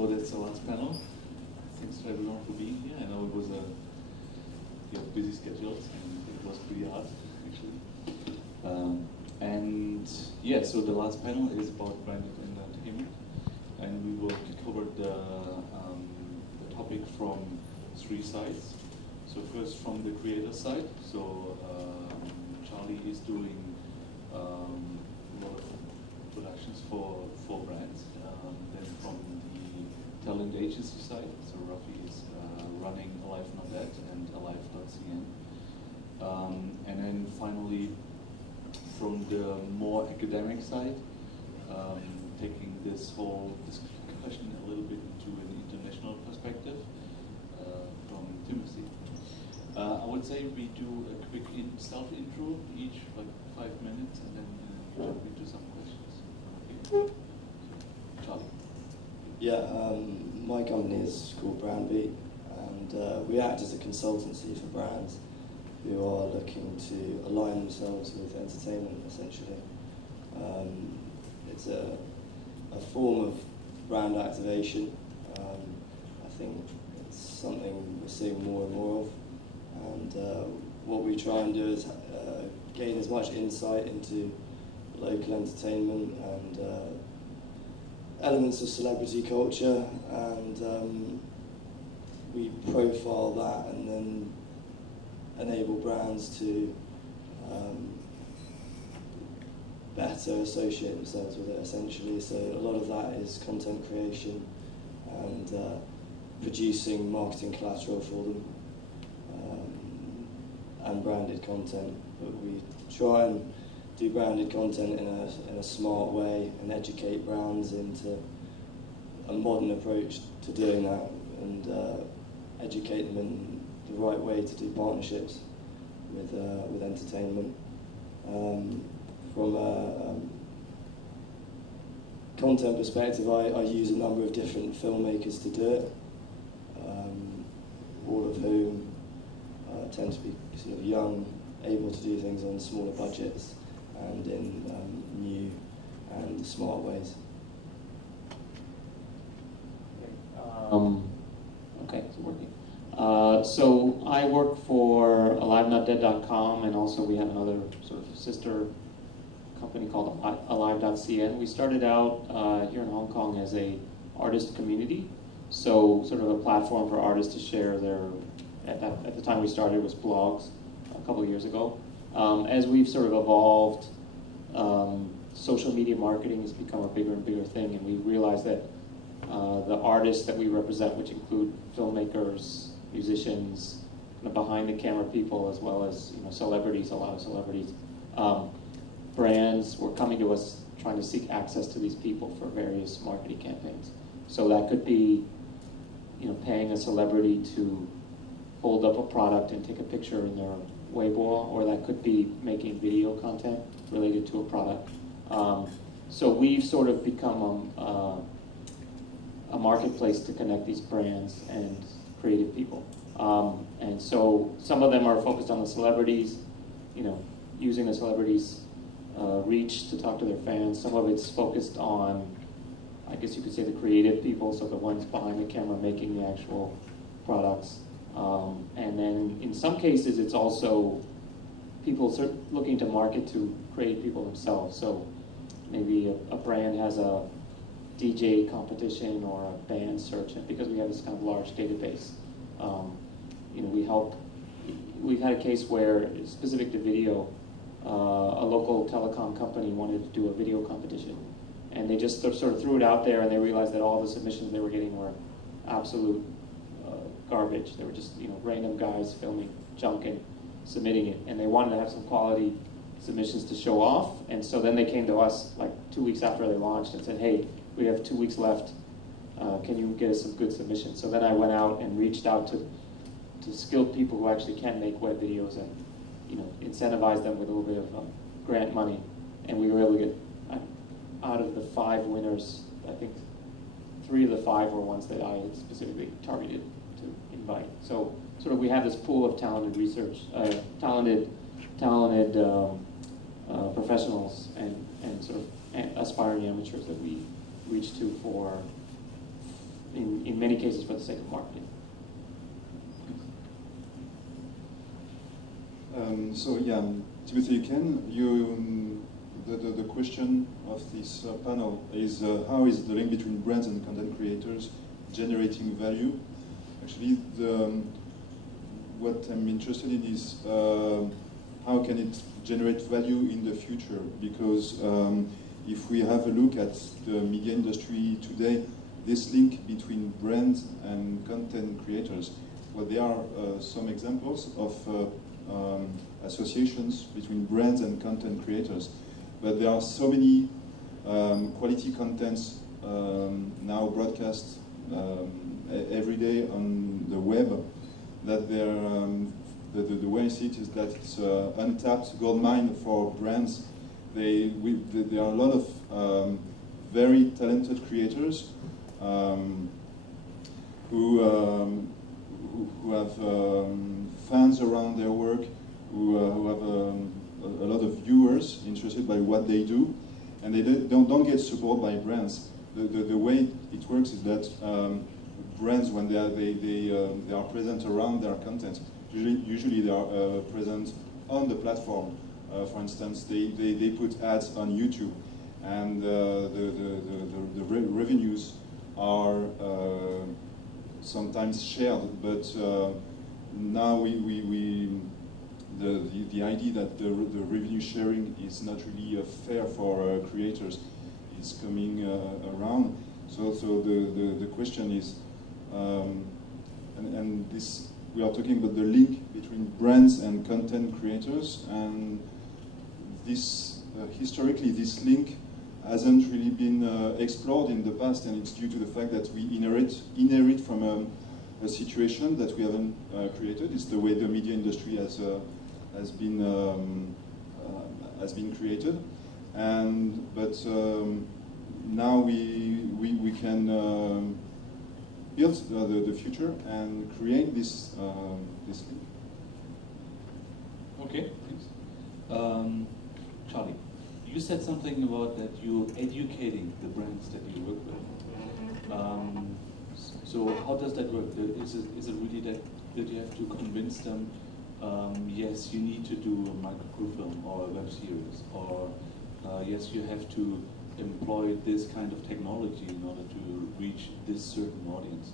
So that's the last panel. Thanks to everyone for being here. I know it was you have busy schedules and it was pretty hard, actually. And yeah, so the last panel is about branded entertainment, and we will cover the topic from 3 sides. So first from the creator side. So Charlie is doing a lot of productions for brands. Then from the talent agency side, so Raffi is running alive.cn and alive.cn. And then finally, from the more academic side, taking this whole discussion a little bit into an international perspective, from Timothy. I would say we do a quick self-intro, each like 5 minutes, and then we jump into some questions. Okay. Charlie. Yeah, my company is called BrandBeat, and we act as a consultancy for brands who are looking to align themselves with entertainment, essentially. It's a form of brand activation. I think it's something we're seeing more and more of. And what we try and do is gain as much insight into local entertainment and elements of celebrity culture, and we profile that and then enable brands to better associate themselves with it, essentially. So a lot of that is content creation and producing marketing collateral for them, and branded content. But we try and do branded content in a smart way and educate brands into a modern approach to doing that, and educate them in the right way to do partnerships with entertainment. From a content perspective, I use a number of different filmmakers to do it, all of whom tend to be sort of young, able to do things on smaller budgets and in new and smart ways. Okay, it's working. So I work for alive.cn, and also we have another sort of sister company called alive.cn. We started out here in Hong Kong as a artist community, so sort of a platform for artists to share their, at the time we started it was blogs a couple of years ago. As we've sort of evolved, social media marketing has become a bigger and bigger thing, and we realized that the artists that we represent, which include filmmakers, musicians, behind the camera people, as well as celebrities, a lot of celebrities, brands were coming to us trying to seek access to these people for various marketing campaigns. So that could be paying a celebrity to hold up a product and take a picture in their Weibo, or that could be making video content related to a product. So we've sort of become a marketplace to connect these brands and creative people. And so some of them are focused on the celebrities, using the celebrities' reach to talk to their fans. Some of it's focused on, I guess you could say, the creative people, so the ones behind the camera making the actual products. And then in some cases, it's also people looking to market to creative people themselves. So maybe a brand has a DJ competition or a band search, and because we have this kind of large database, we've had a case where, specific to video, a local telecom company wanted to do a video competition, and they just sort of threw it out there, and they realized that all the submissions they were getting were absolute garbage. They were just random guys filming junk and submitting it, and they wanted to have some quality submissions to show off. And so then they came to us like 2 weeks after they launched and said, hey, we have 2 weeks left, can you get us some good submissions? So then I went out and reached out to skilled people who actually can make web videos, and incentivize them with a little bit of grant money, and we were able to get, out of the 5 winners, I think 3 of the 5 were ones that I had specifically targeted to invite. So sort of we have this pool of talented talented professionals and sort of aspiring amateurs that we reach to for in many cases for the sake of marketing. So yeah, Timothy, the question of this panel is how is the link between brands and content creators generating value? Actually, what I'm interested in is how can it generate value in the future? Because if we have a look at the media industry today, this link between brands and content creators, well, there are some examples of associations between brands and content creators, but there are so many quality contents now broadcast every day on the web that the way I see it is that it's an untapped gold mine for brands. There are a lot of very talented creators who have fans around their work, who have a lot of viewers interested by what they do, and they don't get support by brands. The way it works is that brands, when they are present around their content, usually they are present on the platform. For instance, they put ads on YouTube, and the revenues are sometimes shared. But now the idea that the revenue sharing is not really fair for creators is coming around. So the question is, and this, we are talking about the link between brands and content creators, and this historically this link hasn't really been explored in the past, and it's due to the fact that we inherit from a situation that we haven't created. It's the way the media industry has been created, but now we can build the future and create this link. Okay, thanks. Charlie, you said something about that you're educating the brands that you work with. So how does that work? Is it really that you have to convince them, yes, you need to do a microfilm or a web series, or yes, you have to employ this kind of technology in order to reach this certain audience?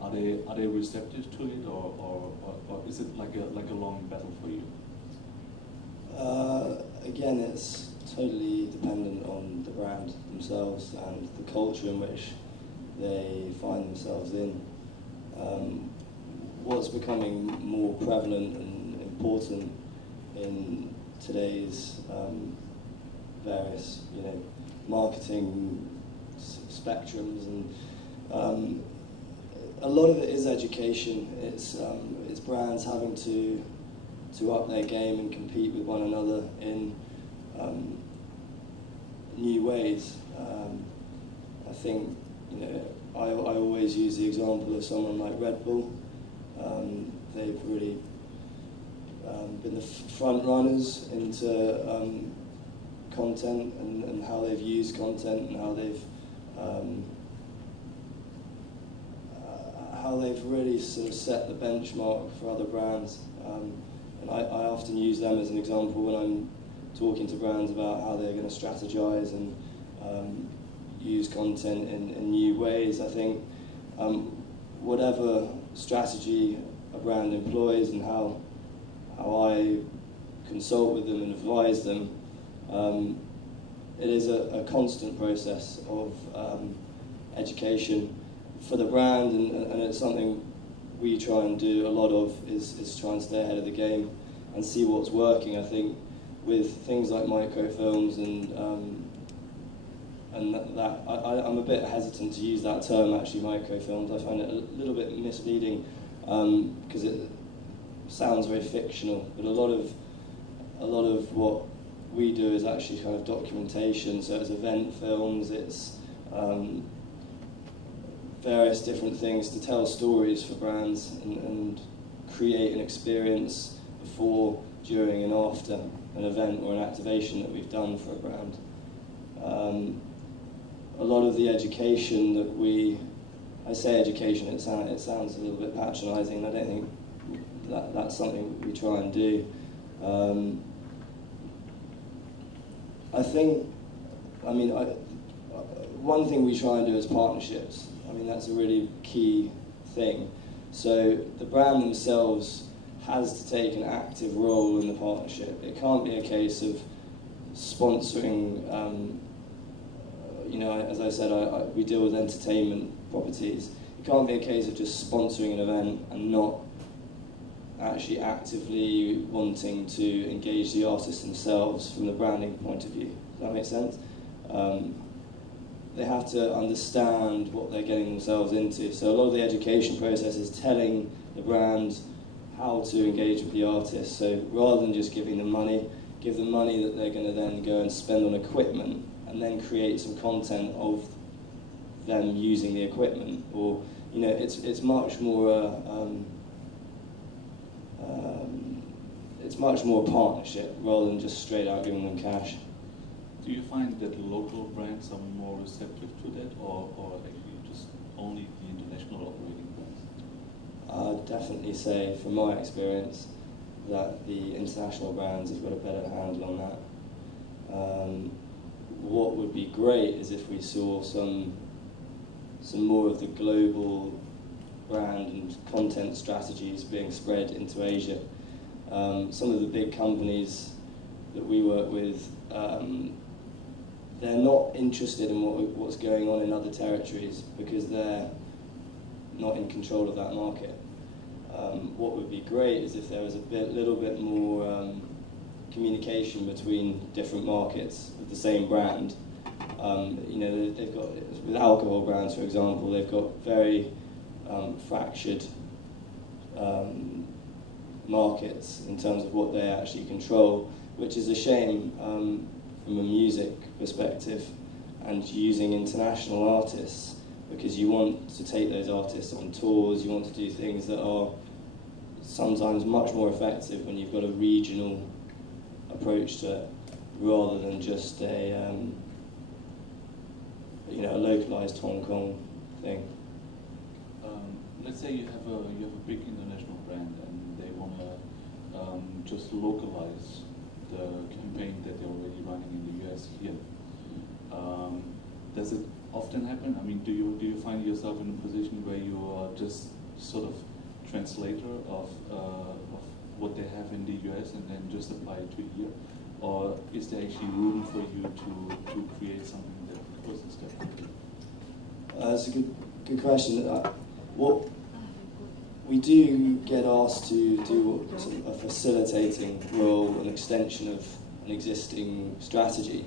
Are they receptive to it, or is it like a long battle for you? Again, it's totally dependent on the brand themselves and the culture in which they find themselves in. What's becoming more prevalent and important in today's various, marketing spectrums, and a lot of it is education. It's brands having to up their game and compete with one another in new ways. I think, I always use the example of someone like Red Bull. They've really been the front runners into content and how they've used content and how they've really sort of set the benchmark for other brands. And I often use them as an example when I'm talking to brands about how they're going to strategize and use content in new ways. I think whatever strategy a brand employs and how I consult with them and advise them, it is a constant process of education for the brand, and it's something we try and do a lot of, is try and stay ahead of the game and see what's working. I think with things like microfilms and that I'm a bit hesitant to use that term, actually, microfilms. I find it a little bit misleading because it sounds very fictional, but a lot of what we do is actually kind of documentation. So it's event films, it's various different things to tell stories for brands and create an experience before, during and after an event or an activation that we've done for a brand. A lot of the education that we I say education, it sounds a little bit patronising. I don't think that's something we try and do. One thing we try and do is partnerships. I mean, that's a really key thing. So the brand themselves has to take an active role in the partnership. It can't be a case of sponsoring, as I said, we deal with entertainment properties. It can't be a case of just sponsoring an event and not actually actively wanting to engage the artists themselves from the branding point of view. Does that make sense? They have to understand what they're getting themselves into. So a lot of the education process is telling the brand how to engage with the artist. So rather than just giving them money, give them money that they're going to then go and spend on equipment, and then create some content of them using the equipment. Or, it's much more it's much more a partnership rather than just straight out giving them cash. Do you find that local brands are more receptive to that, or actually just only the international operating brands? I'd definitely say, from my experience, that the international brands have got a better handle on that. What would be great is if we saw some more of the global brand and content strategies being spread into Asia. Some of the big companies that we work with, they're not interested in what's going on in other territories because they're not in control of that market. What would be great is if there was a little bit more communication between different markets of the same brand. They've got, with alcohol brands, for example, they've got very fractured markets in terms of what they actually control, which is a shame from a music perspective, and using international artists, because you want to take those artists on tours, you want to do things that are sometimes much more effective when you've got a regional approach to it, rather than just a localized Hong Kong thing. Let's say you have a big international brand and they want to just localize the campaign that they're already running in the US here. Does it often happen? I mean, do you find yourself in a position where you are just sort of translator of what they have in the US and then just apply it to here? Or is there actually room for you to create something that goes a step further? That's a good question. What we do get asked to do a facilitating role, an extension of an existing strategy,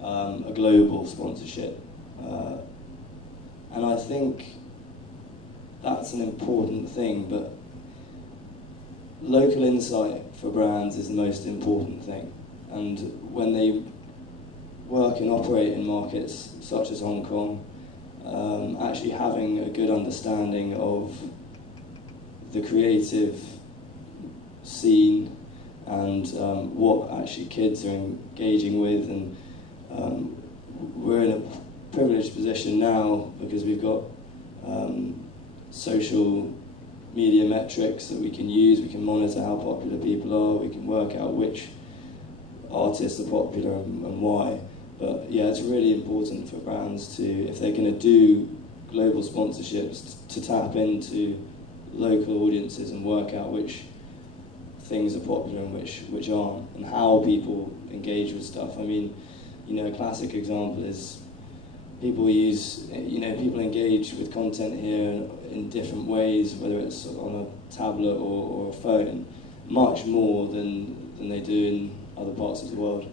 a global sponsorship. And I think that's an important thing, but local insight for brands is the most important thing. And when they work and operate in markets such as Hong Kong, actually having a good understanding of the creative scene and what actually kids are engaging with, and we're in a privileged position now because we've got social media metrics that we can use. We can monitor how popular people are, we can work out which artists are popular and why. But yeah, it's really important for brands to, if they're going to do global sponsorships, to tap into local audiences and work out which things are popular and which aren't, and how people engage with stuff. I mean, a classic example is people engage with content here in different ways, whether it's on a tablet or a phone, much more than they do in other parts of the world.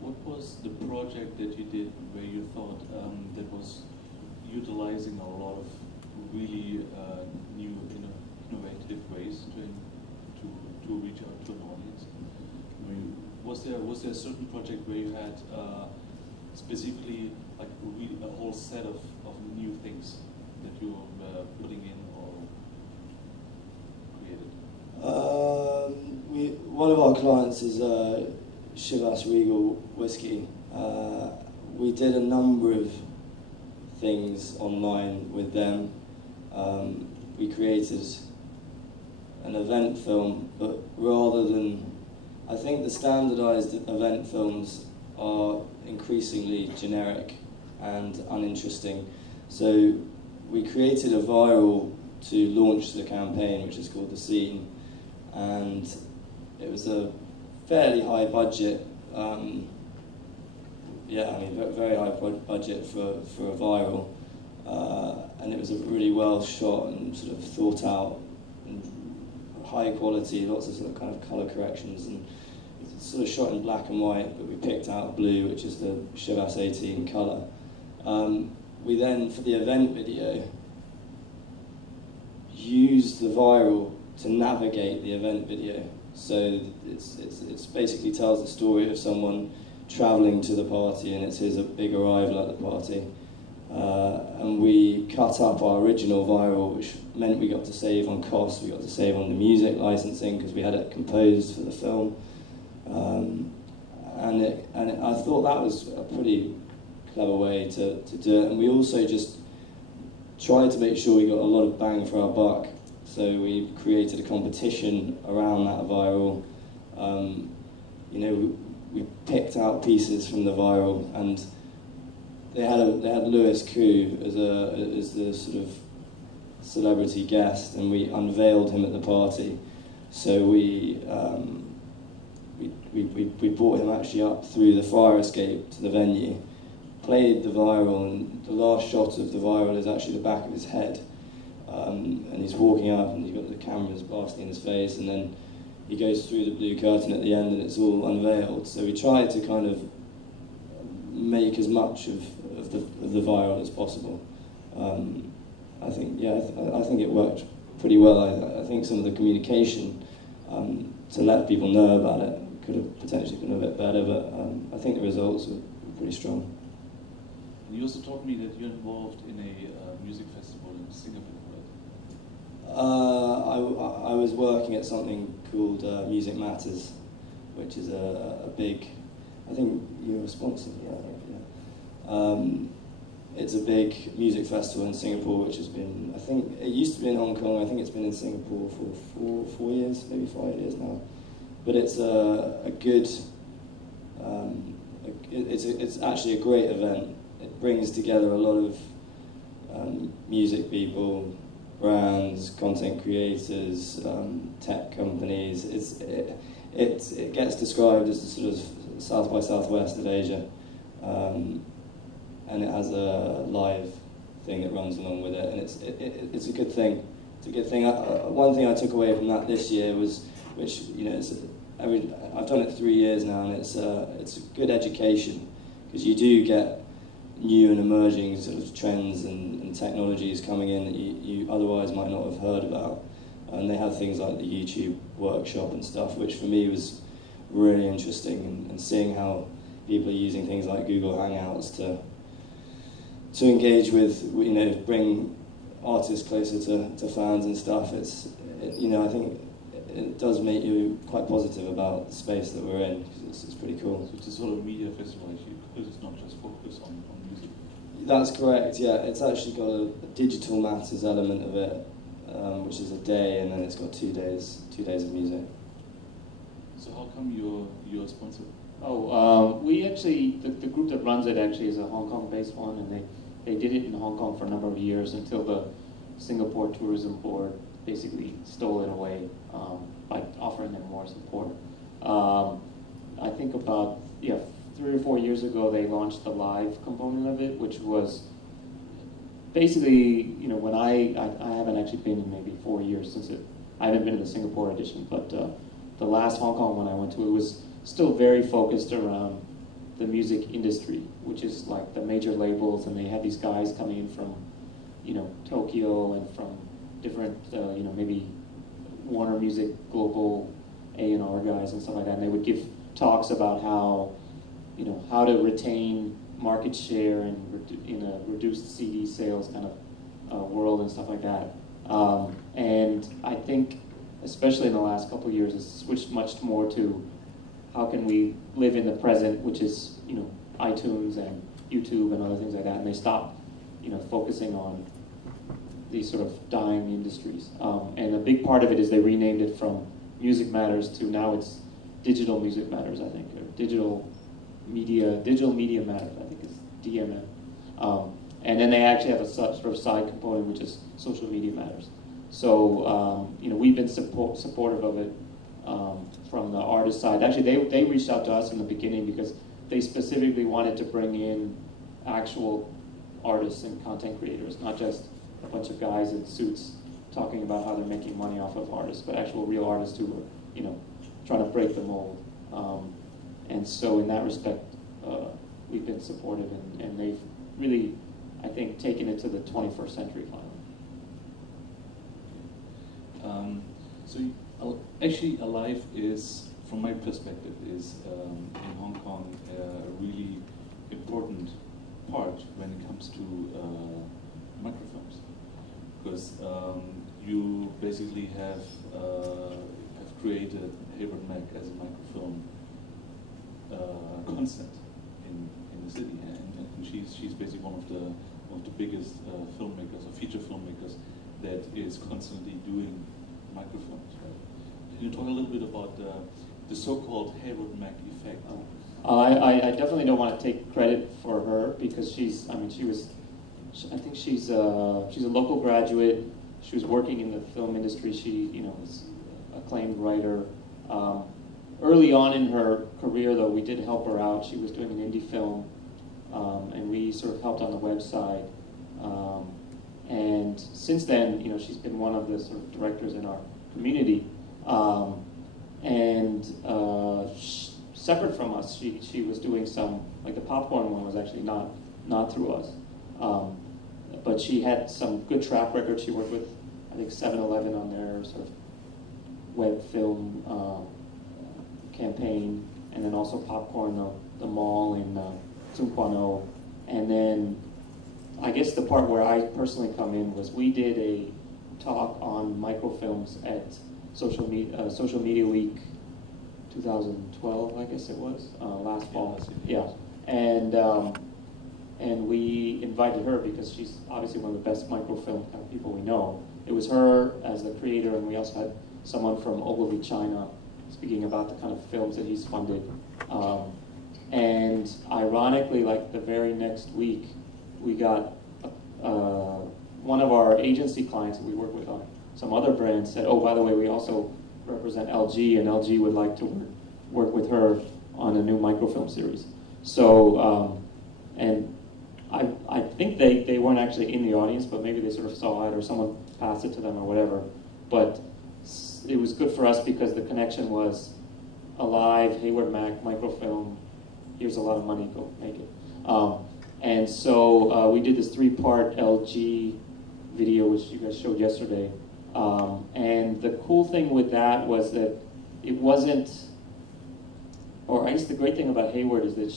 What was the project that you did where you thought that was utilizing a lot of really new, innovative ways to reach out to an audience? I mean, was there a certain project where you had specifically like a whole set of new things that you were putting in or created? One of our clients is Chivas Regal whiskey. We did a number of things online with them. We created an event film, but rather than, I think the standardized event films are increasingly generic and uninteresting. So we created a viral to launch the campaign, which is called The Scene, and it was a fairly high budget, very high budget for a viral, and it was a really well shot and sort of thought out and high quality, lots of sort of kind of colour corrections, and it's sort of shot in black and white, but we picked out blue, which is the Chivas 18 colour. We then, for the event video, used the viral to navigate the event video. So it's basically tells the story of someone travelling to the party, and it's his big arrival at the party. And we cut up our original viral, which meant we got to save on costs, we got to save on the music licensing because we had it composed for the film. I thought that was a pretty clever way to do it. And we also just tried to make sure we got a lot of bang for our buck. So we created a competition around that viral. We picked out pieces from the viral, and they had Lewis Koo as the sort of celebrity guest, and we unveiled him at the party. So we brought him actually up through the fire escape to the venue, played the viral, and the last shot of the viral is actually the back of his head. And he's walking up, and he's got the cameras blasting in his face, and then he goes through the blue curtain at the end, and it's all unveiled. So we tried to kind of make as much of the viral as possible. I think it worked pretty well. I think some of the communication to let people know about it could have potentially been a bit better, but I think the results were pretty strong. And you also told me that you're involved in a music festival in Singapore, right? I was working at something called Music Matters, which is a big, I think you're a sponsor, yeah. It's a big music festival in Singapore, which has been, I think, it used to be in Hong Kong, I think it's been in Singapore for 4 years, maybe 5 years now. But it's a good, it's actually a great event. It brings together a lot of music people, brands, content creators, tech companies. It gets described as the sort of South by Southwest of Asia, and it has a live thing that runs along with it, and it's a good thing. It's a good thing. One thing I took away from that this year was, which I've done it 3 years now, and it's a good education, because you do get new and emerging sort of trends and technologies coming in that you otherwise might not have heard about. And they have things like the YouTube workshop and stuff, which for me was really interesting, and seeing how people are using things like Google Hangouts to engage with, bring artists closer to fans and stuff. I think it does make you quite positive about the space that we're in, because it's pretty cool. So it's a sort of media festival, actually, because it's not just focused on music. That's correct, yeah. It's actually got a digital matters element of it, which is a day, and then it's got 2 days of music. So how come you're a sponsor? We actually, the group that runs it actually is a Hong Kong-based one, and they did it in Hong Kong for a number of years until the Singapore Tourism Board basically stole it away by offering them more support. I think about 3 or 4 years ago they launched the live component of it, which was basically, when I haven't actually been in maybe 4 years since I haven't been in the Singapore edition, but the last Hong Kong one I went to, it was still very focused around the music industry, which is like the major labels, and they had these guys coming in from, Tokyo and from different, maybe Warner Music global A&R guys and stuff like that, and they would give talks about how to retain market share in a reduced CD sales kind of world and stuff like that. And I think, especially in the last couple of years, it's switched much more to how can we live in the present, which is iTunes and YouTube and other things like that, and they stopped focusing on these sort of dying industries. And a big part of it is they renamed it from Music Matters to now it's Digital Music Matters, I think, or Digital Media Matters, I think it's DMM. And then they actually have a sort of side component, which is Social Media Matters. So, we've been supportive of it from the artist side. Actually, they reached out to us in the beginning because they specifically wanted to bring in actual artists and content creators, not just a bunch of guys in suits talking about how they're making money off of artists, but actual real artists who were, trying to break the mold. And so in that respect, we've been supportive, and they've really, I think, taken it to the 21st century finally. Actually, Alive is, from my perspective, is in Hong Kong a really important part when it comes to microfilms, because you basically have created Hayward Mac as a microfilm constant in the city, and she's basically one of the biggest filmmakers or feature filmmakers that is constantly doing microfilms. Right? Can you talk a little bit about the so-called Hayward Mac effect? I definitely don't want to take credit for her because I think she's a local graduate. She was working in the film industry. She, was an acclaimed writer. Early on in her career, though, we did help her out. She was doing an indie film, and we sort of helped on the website. And since then, she's been one of the sort of directors in our community. Separate from us, she was doing some, like the popcorn one was actually not through us. But she had some good track record. She worked with, I think, 7-Eleven on their sort of web film campaign, and then also Popcorn, the mall in Tsim Quan O. And then I guess the part where I personally come in was we did a talk on microfilms at Social Media Week 2012, I guess it was, last fall. Yeah, and we invited her because she's obviously one of the best microfilm kind of people we know. It was her as the creator, and we also had someone from Ogilvy, China, speaking about the kind of films that he's funded. And ironically, like the very next week, we got one of our agency clients that we work with on some other brands said, oh, by the way, we also represent LG, and LG would like to work with her on a new microfilm series. So, and I think they weren't actually in the audience, but maybe they sort of saw it or someone passed it to them or whatever. But it was good for us because the connection was Alive, Hayward Mac, microfilm, here's a lot of money, go make it. And so we did this 3-part LG video, which you guys showed yesterday. And the cool thing with that was that it wasn't, or I guess the great thing about Hayward is that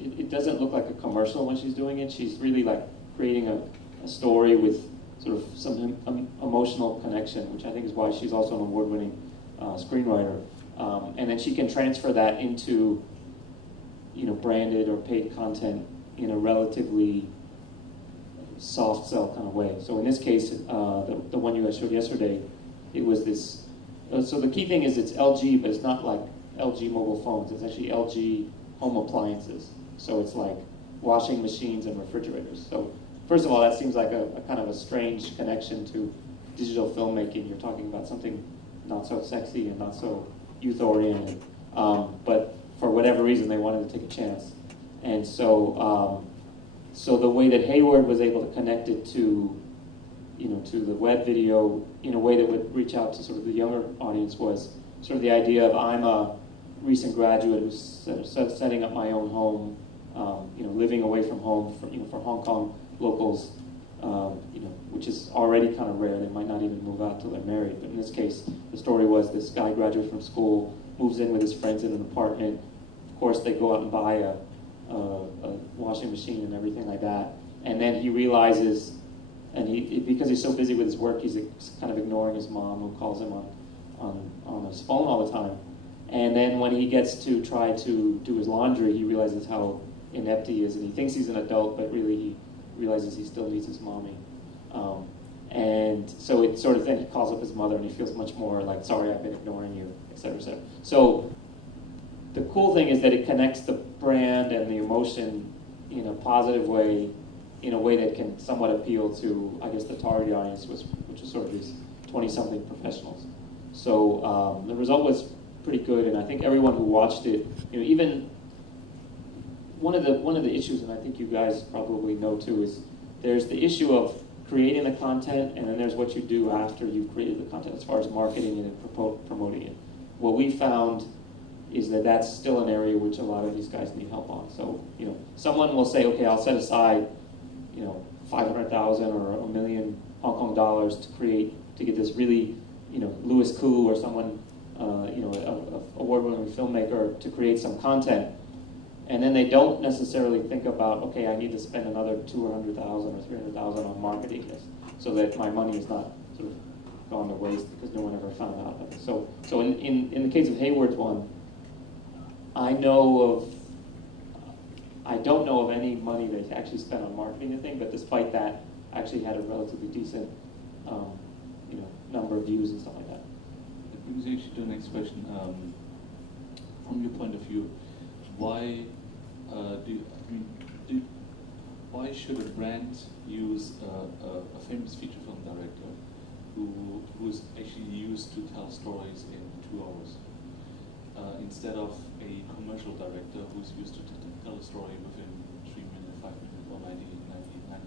it doesn't look like a commercial when she's doing it. She's really like creating a story with sort of some emotional connection, which I think is why she's also an award-winning screenwriter. And then she can transfer that into, branded or paid content in a relatively soft sell kind of way. So in this case, the one you guys showed yesterday, it was this. So the key thing is it's LG, but it's not like LG mobile phones. It's actually LG home appliances. So it's like washing machines and refrigerators. So first of all, that seems like a kind of a strange connection to digital filmmaking. You're talking about something not so sexy and not so youth-oriented. But for whatever reason, they wanted to take a chance. And so so the way that Hayward was able to connect it to, to the web video in a way that would reach out to sort of the younger audience was sort of the idea of I'm a recent graduate who's setting up my own home, living away from home for Hong Kong locals, which is already kind of rare. They might not even move out till they're married. But in this case, the story was this guy graduates from school, moves in with his friends in an apartment. Of course, they go out and buy a washing machine and everything like that. And then he realizes, and because he's so busy with his work, he's kind of ignoring his mom, who calls him on his phone all the time. And then when he gets to try to do his laundry, he realizes how inept he is, and he thinks he's an adult, but really he realizes he still needs his mommy. And so it sort of then he calls up his mother, and he feels much more like, sorry, I've been ignoring you, et cetera, et cetera. So the cool thing is that it connects the brand and the emotion in a positive way, in a way that can somewhat appeal to, I guess, the target audience, which is sort of these 20-something professionals. So the result was pretty good, and I think everyone who watched it, even one of the issues, and I think you guys probably know too, is there's the issue of creating the content, and then there's what you do after you've created the content as far as marketing it and promoting it. What we found is that that's still an area which a lot of these guys need help on. So, someone will say, okay, I'll set aside, 500,000 or $1 million Hong Kong dollars to get this really, Louis Koo or someone, an award-winning filmmaker to create some content. And then they don't necessarily think about, okay, I need to spend another 200,000 or 300,000 on marketing this, so that my money is not sort of gone to waste because no one ever found out about it. So in the case of Hayward's one, I don't know of any money that he actually spent on marketing the thing, but despite that, actually had a relatively decent, number of views and stuff like that. That brings me actually to the next question. From your point of view, why why should a brand use a famous feature film director who's actually used to tell stories in 2 hours instead of a commercial director who's used to tell a story within 3 minutes, 5 minutes, or 90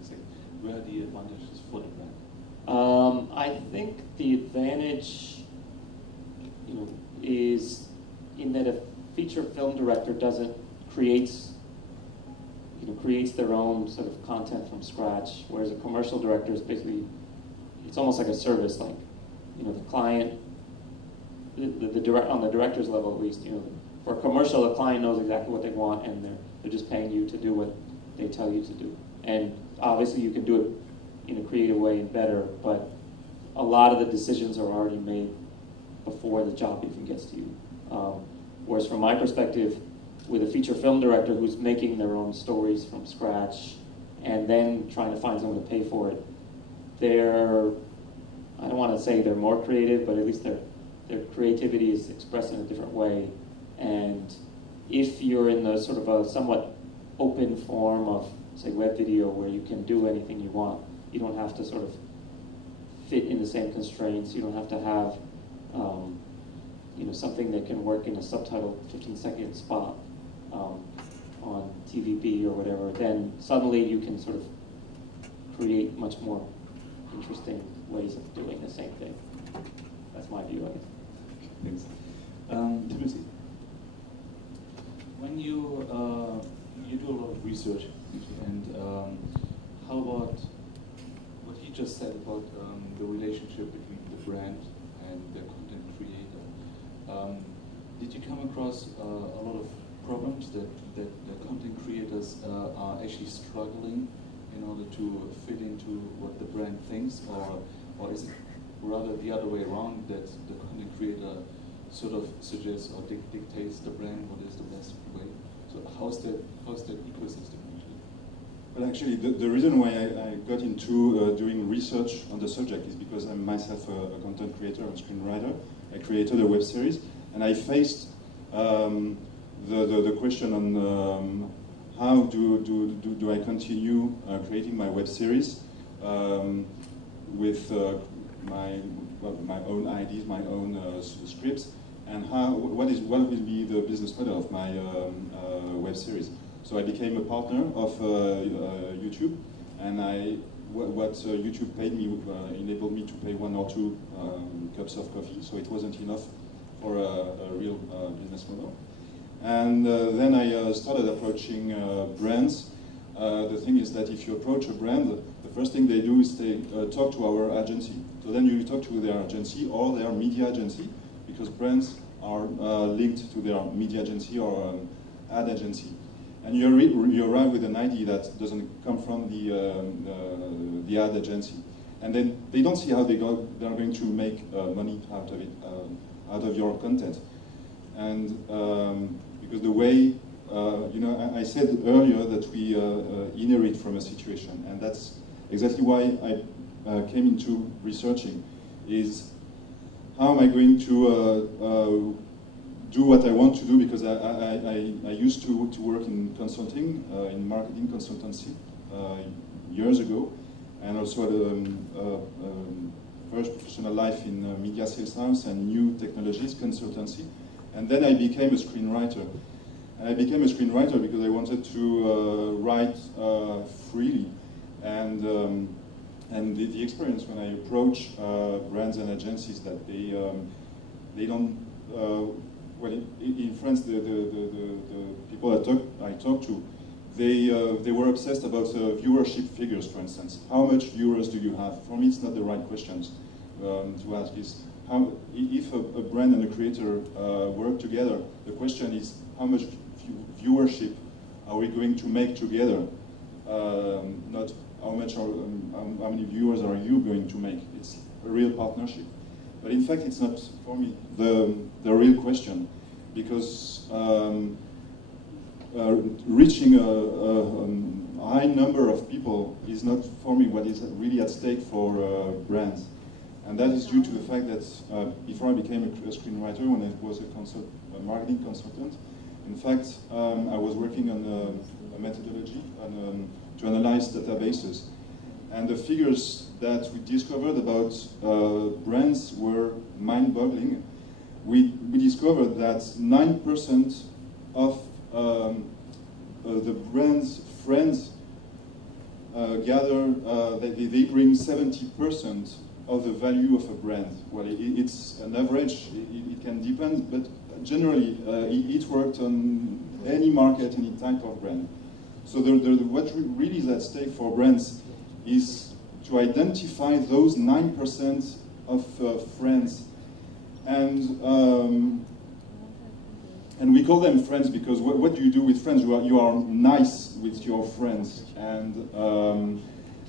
seconds? Where are the advantages for the brand? I think the advantage, is in that a feature film director creates their own sort of content from scratch, whereas a commercial director is basically, it's almost like a service, like, the client, on the director's level at least, for a commercial, the client knows exactly what they want, and they're just paying you to do what they tell you to do. And obviously you can do it in a creative way and better, but a lot of the decisions are already made before the job even gets to you. Whereas from my perspective, with a feature film director who's making their own stories from scratch and then trying to find someone to pay for it, I don't want to say they're more creative, but at least their creativity is expressed in a different way. And if you're in the sort of a somewhat open form of, say, web video where you can do anything you want, you don't have to sort of fit in the same constraints, you don't have to have something that can work in a subtitle 15-second spot on TVB or whatever, then suddenly you can sort of create much more interesting ways of doing the same thing. That's my view, I guess. Thanks. Timothy, when you do a lot of research, and how about what he just said about the relationship between the brand and the content creator? Did you come across a lot of problems that the content creators are actually struggling in order to fit into what the brand thinks, or is it rather the other way around, that the content creator sort of suggests or dictates the brand what is the best way? So how's that ecosystem actually? Well, actually, the reason why I got into doing research on the subject is because I'm myself a content creator and screenwriter. I created a web series, and I faced the question on how do I continue creating my web series with my own ideas, my own scripts, and what will be the business model of my web series. So I became a partner of YouTube, and what YouTube paid me enabled me to pay 1 or 2 cups of coffee, so it wasn't enough for a real business model. And then I started approaching brands. The thing is that if you approach a brand, the first thing they do is they talk to our agency. So then you talk to their agency or their media agency, because brands are linked to their media agency or ad agency. And you arrive with an idea that doesn't come from the ad agency. And then they don't see how they're going to make money out of it, out of your content. And because the way you know, I said earlier that we inherit from a situation, and that's exactly why I came into researching, is how am I going to do what I want to do, because I used to work in consulting, in marketing consultancy years ago, and also had a first professional life in media sales house and new technologies consultancy. And then I became a screenwriter. And I became a screenwriter because I wanted to write freely. And the experience when I approach brands and agencies that they don't, well, in France, the people I talked to, they were obsessed about viewership figures, for instance. How much viewers do you have? For me, it's not the right questions to ask. Is how, if a brand and a creator work together, the question is how much viewership are we going to make together? Not how many viewers are you going to make? It's a real partnership. But in fact, it's not, for me, the real question, because reaching a high number of people is not, for me, what is really at stake for brands. And that is due to the fact that before I became a screenwriter, when I was a marketing consultant, in fact, I was working on a methodology to analyze databases. And the figures that we discovered about brands were mind-boggling. We discovered that 9% of the brand's friends gather, they bring 70% of the value of a brand. Well, it's an average, it can depend, but generally it worked on any market, any type of brand. So what really is at stake for brands is to identify those 9% of friends, and we call them friends because what do you do with friends? You are nice with your friends, and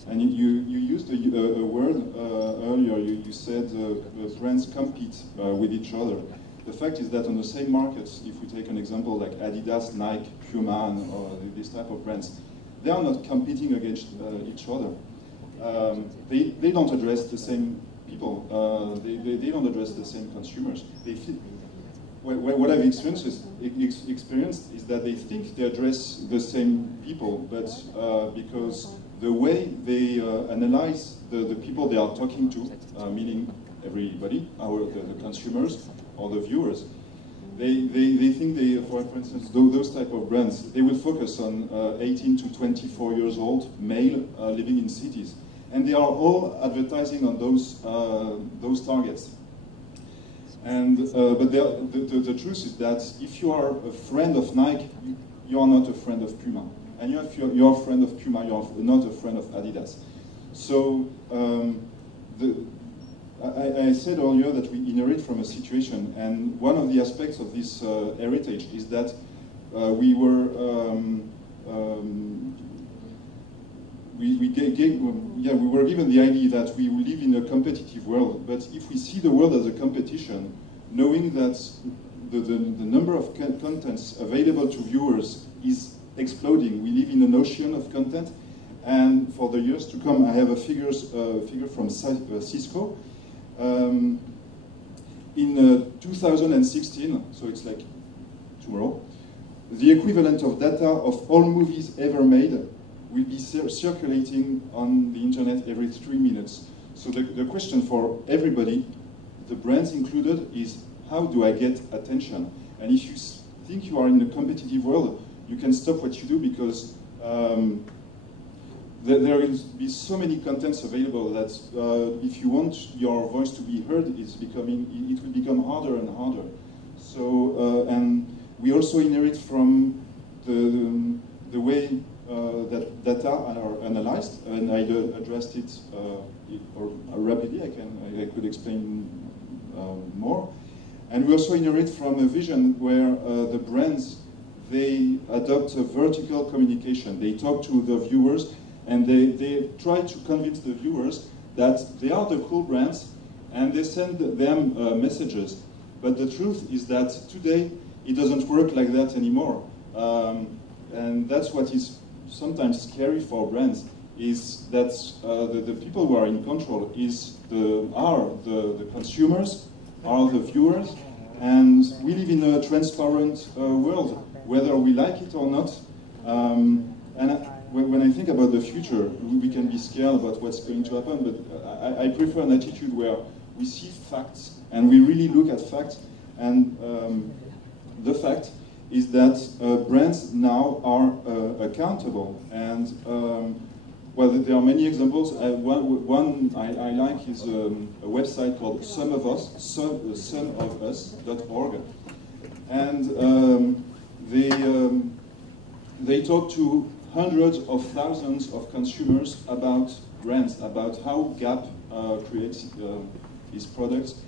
you used a word earlier. You said brands compete with each other. The fact is that on the same markets, if we take an example like Adidas, Nike, Puma, or this type of brands, they are not competing against each other. They don't address the same people. They don't address the same consumers. What I've experienced is that they think they address the same people, but because the way they analyze the people they are talking to, meaning everybody, the consumers or the viewers, they think they, for instance, those type of brands, they will focus on 18 to 24 years old male living in cities, and they are all advertising on those targets. And but the truth is that if you are a friend of Nike, you are not a friend of Puma, and if you're a friend of Puma, you are not a friend of Adidas. So I said earlier that we inherit from a situation, and one of the aspects of this heritage is that we were we were given the idea that we live in a competitive world. But if we see the world as a competition, knowing that the number of contents available to viewers is exploding, we live in an ocean of content, and for the years to come, I have a figure from Cisco. In 2016, so it's like tomorrow, the equivalent of data of all movies ever made will be circulating on the internet every 3 minutes. So the question for everybody, the brands included, is how do I get attention? And if you think you are in a competitive world, you can stop what you do, because there will be so many contents available that if you want your voice to be heard, it will become harder and harder. So, and we also inherit from the way that data are analyzed, and I addressed it rapidly. I could explain more. And we also inherit from a vision where the brands, they adopt a vertical communication. They talk to the viewers, and they try to convince the viewers that they are the cool brands, and they send them messages. But the truth is that today, it doesn't work like that anymore. And that's what is sometimes scary for brands, is that the people who are in control are the consumers, are the viewers, and we live in a transparent world, whether we like it or not. When I think about the future, we can be scared about what's going to happen, but I prefer an attitude where we see facts and we really look at facts. And the fact is that brands now are accountable. And well, there are many examples. One I like is a website called someofus.org, and they talk to hundreds of thousands of consumers about brands, about how Gap creates its products,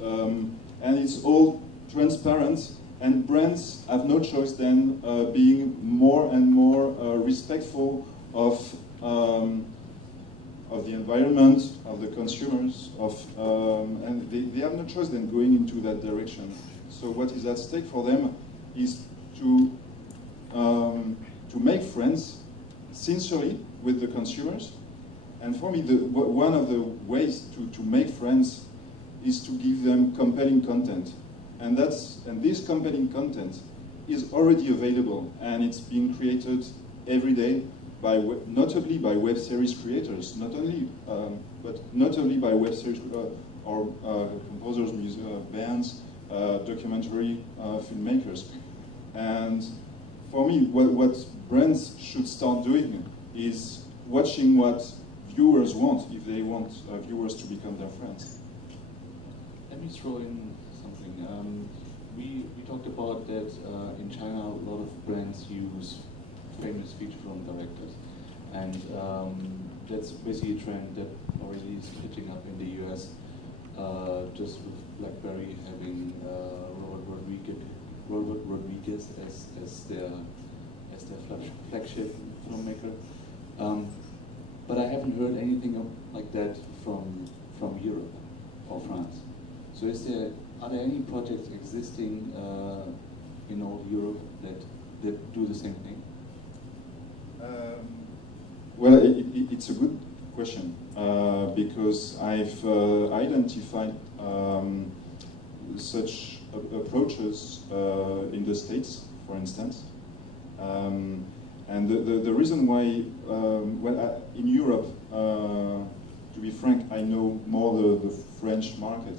and it's all transparent. And brands have no choice than being more and more respectful of the environment, of the consumers, and they have no choice than going into that direction. So what is at stake for them is to make friends sincerely with the consumers. And for me, one of the ways to make friends is to give them compelling content. And this compelling content is already available, and it's being created every day notably by web series creators, but not only by web series or composers, bands, documentary filmmakers. And for me, what brands should start doing is watching what viewers want, if they want viewers to become their friends. Let me throw in something. We talked about that in China a lot of brands use famous feature film directors, and that's basically a trend that already is catching up in the US, just with BlackBerry having Robert Rodriguez as their flagship filmmaker. But I haven't heard anything like that from Europe or France. So are there any projects existing in all Europe that do the same thing? Well, it's a good question because I've identified such approaches in the States, for instance. And the reason why, in Europe, to be frank, I know more the French market.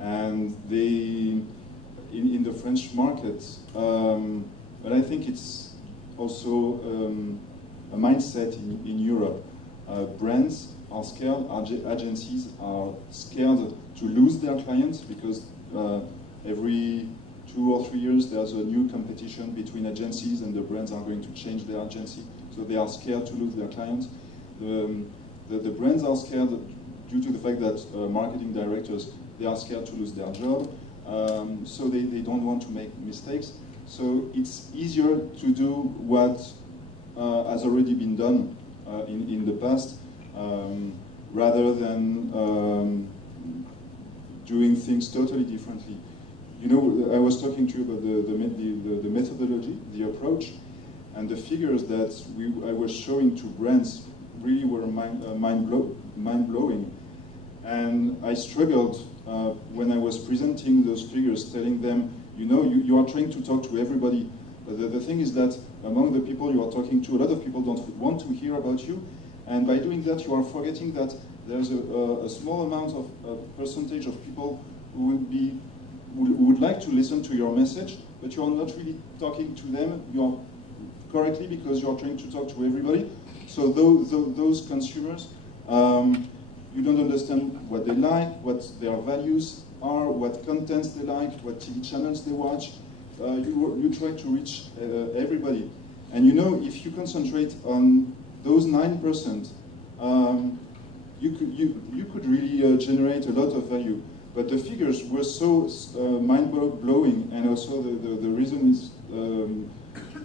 And in the French market, but I think it's also a mindset in Europe. Brands are scared, agencies are scared to lose their clients because every 2 or 3 years there's a new competition between agencies and the brands are going to change their agency. So they are scared to lose their clients. The brands are scared due to the fact that marketing directors, they are scared to lose their job. So they don't want to make mistakes. So it's easier to do what has already been done in the past, rather than doing things totally differently. You know, I was talking to you about the methodology, the approach, and the figures that I was showing to brands really were mind-blowing. And I struggled when I was presenting those figures, telling them, you know, you are trying to talk to everybody. The thing is that among the people you are talking to, a lot of people don't want to hear about you. And by doing that, you are forgetting that there's a small amount of percentage of people who would like to listen to your message, but you are not really talking to them correctly because you are trying to talk to everybody. So those consumers, you don't understand what they like, what their values are, what contents they like, what TV channels they watch. You try to reach everybody. And you know, if you concentrate on those 9%, you could really generate a lot of value. But the figures were so mind-blowing, and also the reason is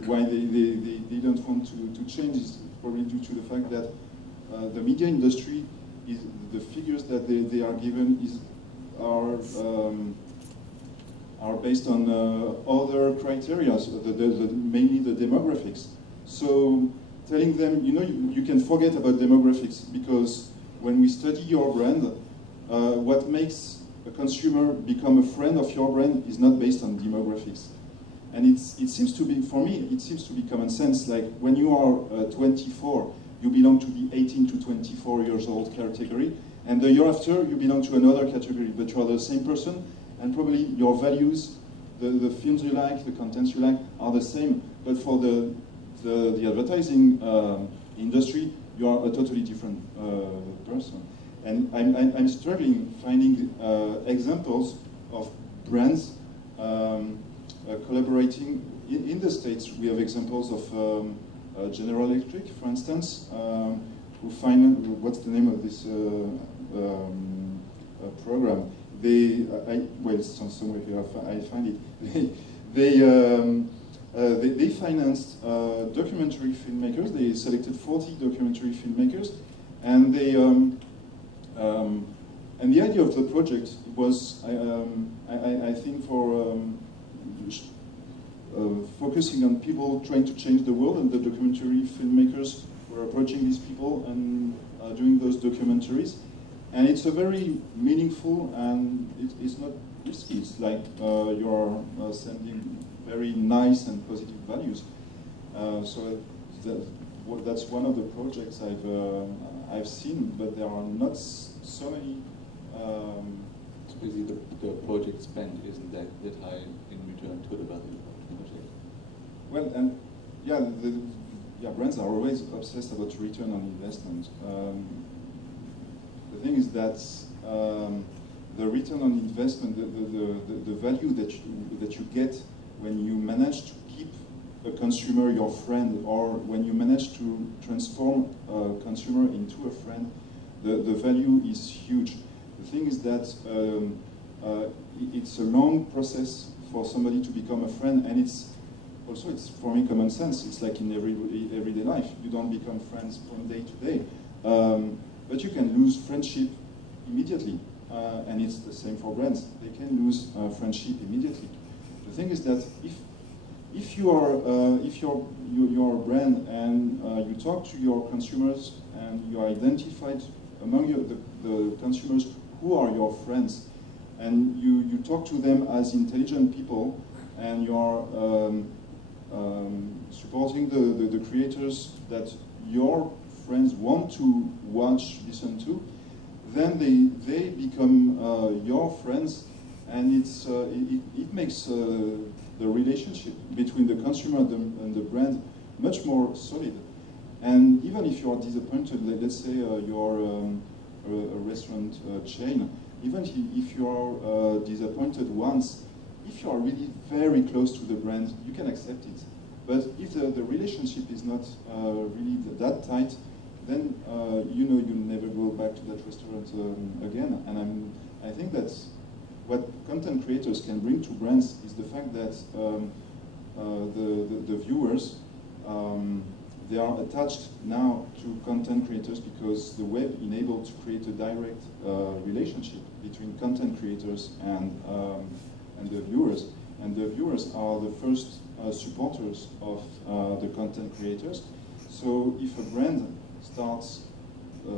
why they don't want to change is probably due to the fact that the media industry, the figures that they are given are are based on other criteria, so mainly the demographics. So telling them, you can forget about demographics, because when we study your brand, what makes a consumer become a friend of your brand is not based on demographics. And it seems to be, for me, it seems to be common sense. Like when you are 24, you belong to the 18 to 24 years old category, and the year after you belong to another category, but you are the same person, and probably your values, the films you like, the contents you like are the same, but for the advertising industry, you are a totally different person. And I'm struggling finding examples of brands collaborating. In the States, we have examples of General Electric, for instance, who what's the name of this program? Well, it's somewhere here, I find it. They financed documentary filmmakers. They selected 40 documentary filmmakers, and and the idea of the project was, I think, for focusing on people trying to change the world, and the documentary filmmakers were approaching these people and doing those documentaries. And it's a very meaningful, and it's not risky. It's like you're sending very nice and positive values. So that's one of the projects I've seen, but there are not so many. So basically, the project spend isn't that high in return to the value of the project. Well, and yeah, brands are always obsessed about return on investment. The thing is that the return on investment, the value that you get when you manage to keep a consumer your friend, or when you manage to transform a consumer into a friend, the value is huge. The thing is that it's a long process for somebody to become a friend, and it's for me common sense. It's like in everyday life. You don't become friends from day to day, but you can lose friendship immediately, and it's the same for brands. They can lose friendship immediately. The thing is that if you're a brand and you talk to your consumers and you are identified among the consumers who are your friends, and you talk to them as intelligent people, and you are supporting the creators that your friends want to watch, listen to, then they become your friends, and it makes the relationship between the consumer and the brand much more solid. And even if you are disappointed, let's say you're a restaurant chain, even if you are disappointed once, if you are really very close to the brand, you can accept it. But if the relationship is not really that tight, then you'll never go back to that restaurant again. And I think that's what content creators can bring to brands, is the fact that the viewers, they are attached now to content creators, because the web enabled to create a direct relationship between content creators and the viewers. And the viewers are the first supporters of the content creators. So if a brand starts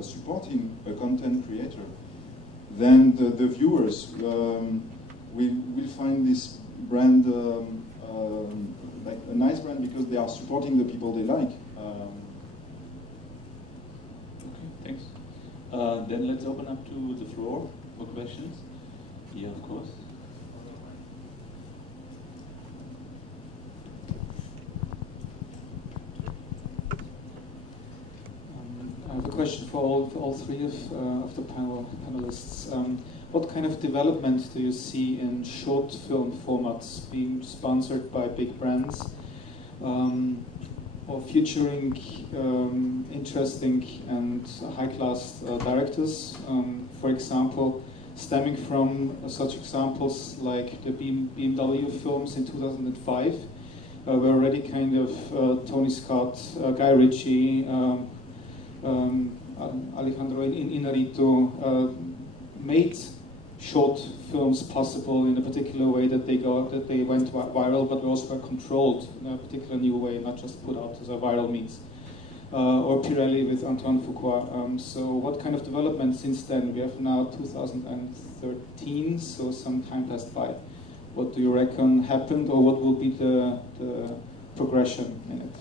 supporting a content creator, then the viewers will find this brand like a nice brand, because they are supporting the people they like. Okay, thanks. Then let's open up to the floor for questions. Yeah, of course. I have a question for all three of the panelists. What kind of development do you see in short film formats being sponsored by big brands, or featuring interesting and high-class directors? For example, stemming from such examples like the BMW films in 2005, where already kind of Tony Scott, Guy Ritchie, Alejandro Inarritu made short films possible in a particular way that they went viral, but also were controlled in a particular new way, not just put out as a viral means. Or Pirelli with Antoine Fuqua. So what kind of development since then? We have now 2013, so some time passed by. What do you reckon happened, or what will be the progression in it?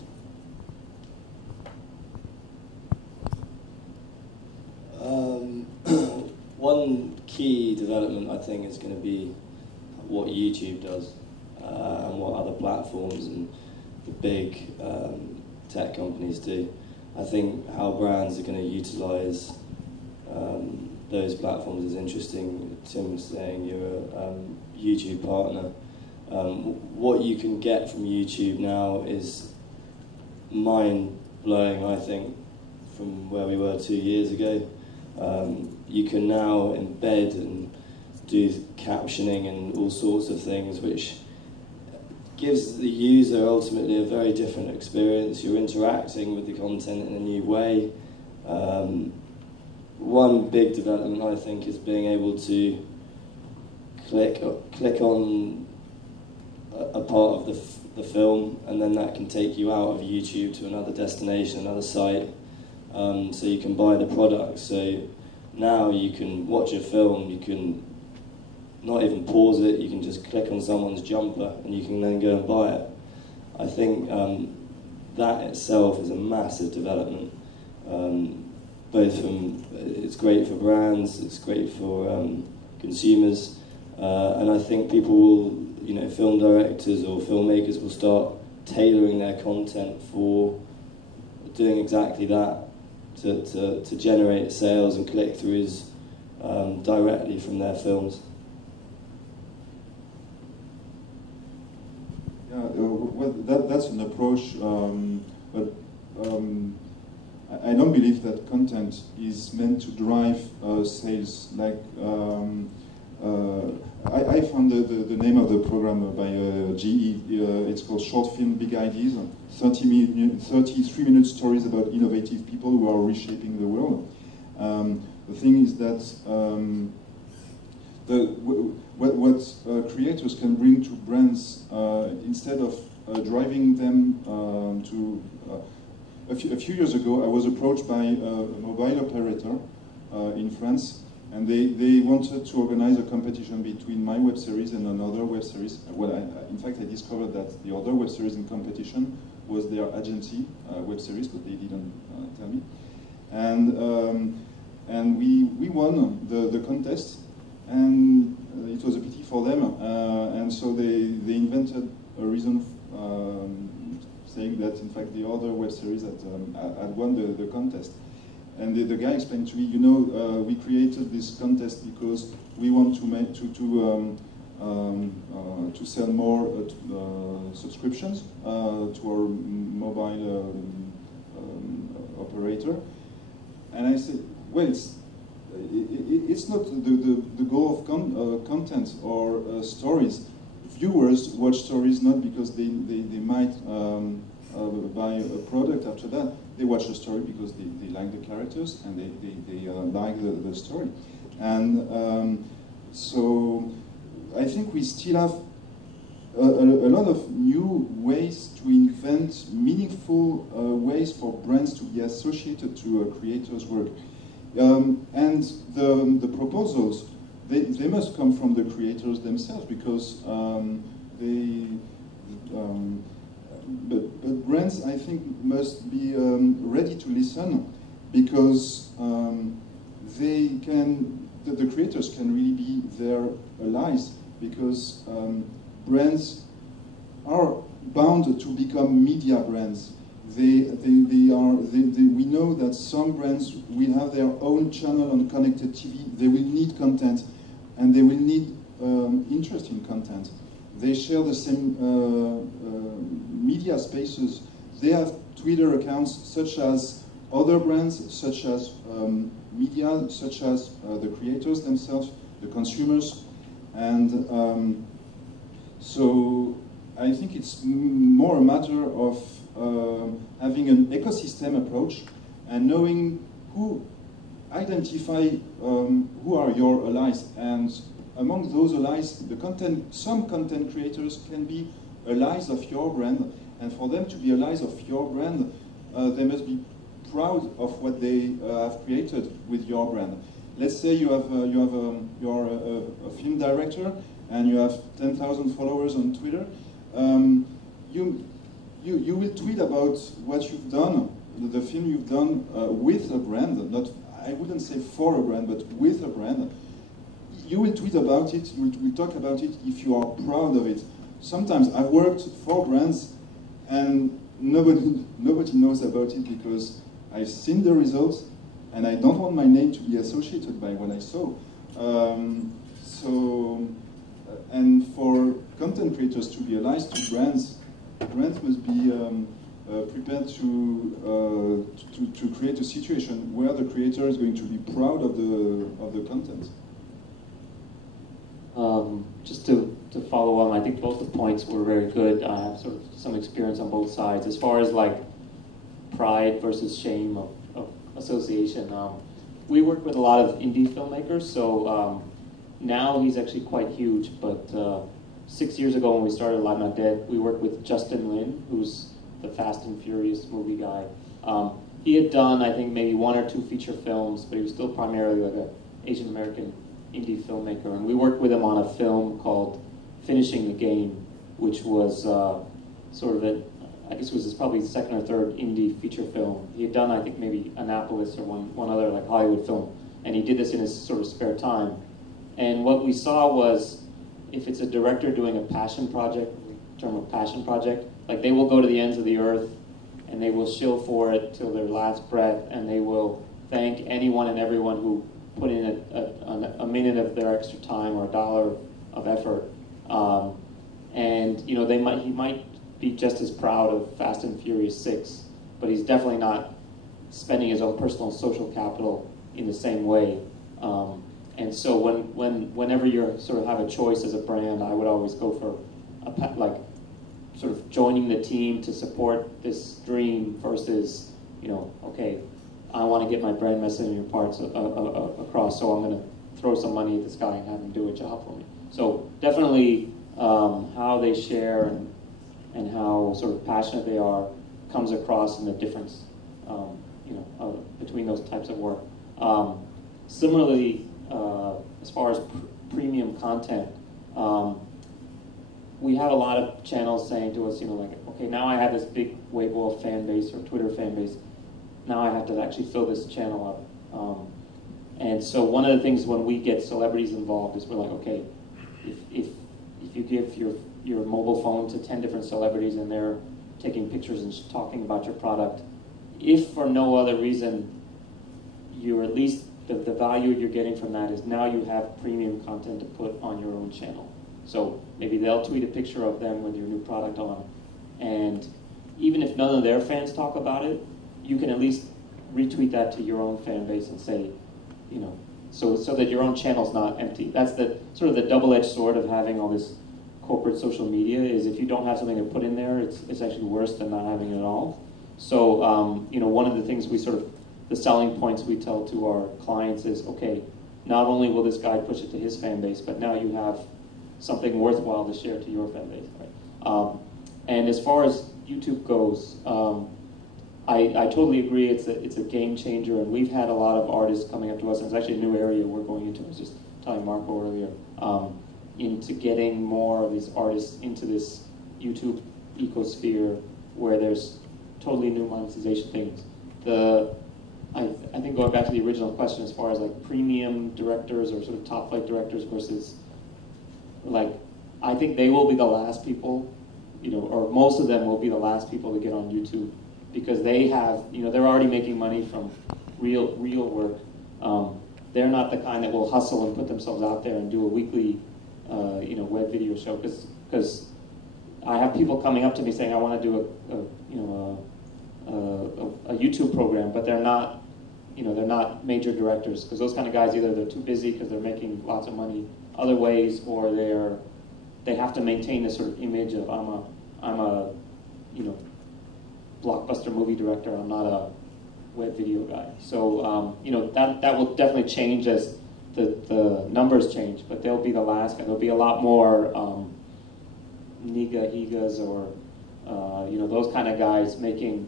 One key development, I think, is going to be what YouTube does and what other platforms and the big tech companies do. I think how brands are going to utilise those platforms is interesting. Tim's saying you're a YouTube partner. What you can get from YouTube now is mind-blowing, I think, from where we were 2 years ago. You can now embed and do captioning and all sorts of things, which gives the user ultimately a very different experience. You're interacting with the content in a new way. One big development, I think, is being able to click on a part of the film, and then that can take you out of YouTube to another destination, another site, so you can buy the product. So now you can watch a film, you can not even pause it, you can just click on someone's jumper and you can then go and buy it. I think that itself is a massive development. Both from, it's great for brands, it's great for consumers, and I think people will, film directors or filmmakers will start tailoring their content for doing exactly that, to generate sales and click-throughs directly from their films. Yeah, well, that's an approach, but I don't believe that content is meant to drive sales. Like I found the name of the program by GE. It's called Short Film Big Ideas. 33-minute stories about innovative people who are reshaping the world. The thing is that what creators can bring to brands, instead of driving them to... A few years ago, I was approached by a mobile operator in France, and they wanted to organize a competition between my web series and another web series. Well, in fact, I discovered that the other web series in competition was their agency web series, but they didn't tell me. And we won the contest, and it was a pity for them. And so they invented a reason saying that, in fact, the other web series had won the contest. And the guy explained to me, we created this contest because we want to sell more subscriptions to our mobile operator. And I said, well, it's not the goal of content or stories. Viewers watch stories not because they might buy a product after that. They watch the story because they like the characters and they like the story. And so I think we still have a lot of new ways to invent meaningful ways for brands to be associated to a creator's work. And the proposals, they must come from the creators themselves, because but brands, I think, must be ready to listen, because the creators can really be their allies, because brands are bound to become media brands. We know that some brands will have their own channel on connected TV. They will need content, and they will need interesting content. They share the same media spaces. They have Twitter accounts such as other brands, such as media, such as the creators themselves, the consumers. And so I think it's more a matter of having an ecosystem approach and knowing who identify who are your allies, and among those allies, some content creators can be allies of your brand, and for them to be allies of your brand, they must be proud of what they have created with your brand. Let's say you're a film director and you have 10,000 followers on Twitter. You will tweet about what you've done, the film you've done with a brand, not, I wouldn't say for a brand, but with a brand. You will tweet about it, you will talk about it if you are proud of it. Sometimes I've worked for brands and nobody knows about it because I've seen the results and I don't want my name to be associated by what I saw. And for content creators to be allies to brands must be prepared to create a situation where the creator is going to be proud of the content. Just to follow on, I think both the points were very good. I have sort of some experience on both sides. As far as like pride versus shame of association, we work with a lot of indie filmmakers, so now he's actually quite huge, but 6 years ago when we started Alive Not Dead, we worked with Justin Lin, who's the Fast and Furious movie guy. He had done, I think, maybe 1 or 2 feature films, but he was still primarily like an Asian American indie filmmaker, and we worked with him on a film called Finishing the Game, which was sort of I guess it was his probably second or third indie feature film. He had done, I think, maybe Annapolis or one other like Hollywood film, and he did this in his sort of spare time. And what we saw was, if it's a director doing a passion project, term of passion project, like they will go to the ends of the earth and they will shill for it till their last breath, and they will thank anyone and everyone who put in a minute of their extra time or $1 of effort. And you know, he might be just as proud of Fast and Furious 6, but he's definitely not spending his own personal social capital in the same way. And so whenever you sort of have a choice as a brand, I would always go for like sort of joining the team to support this dream versus, you know, okay, I want to get my brand message and parts across, so I'm going to throw some money at this guy and have him do a job for me. So definitely how they share and how sort of passionate they are comes across in the difference, you know, between those types of work. Similarly, as far as premium content, we have a lot of channels saying to us, you know, like, okay, now I have this big Weibo fan base or Twitter fan base. Now I have to actually fill this channel up. And so one of the things when we get celebrities involved is we're like, okay, if you give your mobile phone to 10 different celebrities and they're taking pictures and talking about your product, if for no other reason, you're at least the value you're getting from that is now you have premium content to put on your own channel. So maybe they'll tweet a picture of them with your new product on, and even if none of their fans talk about it, you can at least retweet that to your own fan base and say, you know, so that your own channel's not empty. That's the sort of the double-edged sword of having all this corporate social media, is if you don't have something to put in there, it's actually worse than not having it at all. So, you know, one of the things the selling points we tell to our clients is, okay, not only will this guy push it to his fan base, but now you have something worthwhile to share to your fan base, right? And as far as YouTube goes, I totally agree. It's a game changer, and we've had a lot of artists coming up to us, and it's actually a new area we're going into. I was just telling Marco earlier, into getting more of these artists into this YouTube ecosphere where there's totally new monetization things. I think going back to the original question, as far as like premium directors or sort of top flight directors versus, like, I think they will be the last people, you know, or most of them will be the last people to get on YouTube, because they have, you know, they're already making money from real work. They're not the kind that will hustle and put themselves out there and do a weekly, you know, web video show, because I have people coming up to me saying, I want to do a YouTube program, but they're not, you know, they're not major directors, because those kind of guys, either they're too busy because they're making lots of money other ways, or they have to maintain this sort of image of I'm a you know, blockbuster movie director. I'm not a web video guy. So you know, that will definitely change as the numbers change, but they'll be the last guy. There'll be a lot more Niga, Higas, or you know, those kind of guys making.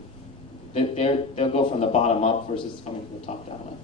They'll go from the bottom up versus coming from the top down, I think.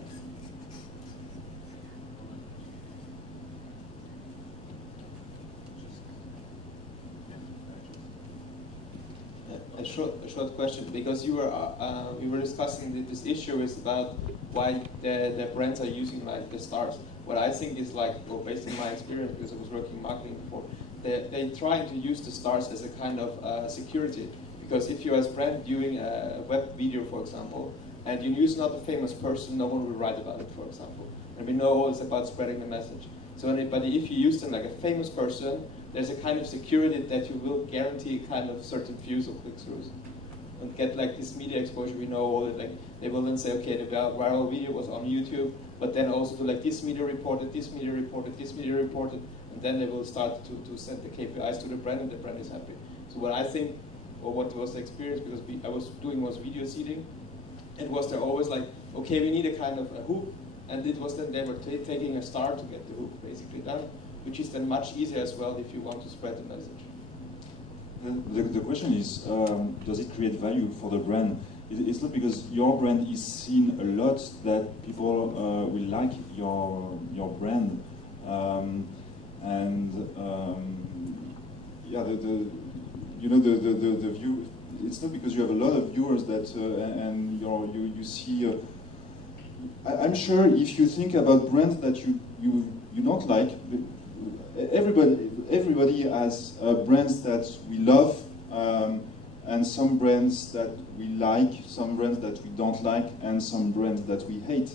A short question, because we were discussing that this issue is about why the brands are using like the stars. What I think is like, well, based on my experience, because I was working in marketing before, they're trying to use the stars as a kind of security. Because if you're as brand doing a web video, for example, and you use not a famous person, no one will write about it, for example. And we know it's about spreading the message. So anybody, if you use them like a famous person, there's a kind of security that you will guarantee kind of certain views or click-throughs. And get like this media exposure, we know all that, like they will then say, okay, the viral video was on YouTube, but then also do like this media reported, this media reported, this media reported, and then they will start to send the KPIs to the brand, and the brand is happy. So what I think, or what was the experience, because I was doing was video seeding, and was there always like, okay, we need a kind of a hook, and it was then they were taking a star to get the hook basically done, which is then much easier as well if you want to spread the message. The question is, does it create value for the brand? It's not because your brand is seen a lot that people will like your brand, yeah, you know, the view. It's not because you have a lot of viewers that and you see. I'm sure if you think about brands that you don't like, everybody has brands that we love, and some brands that we like, some brands that we don't like, and some brands that we hate.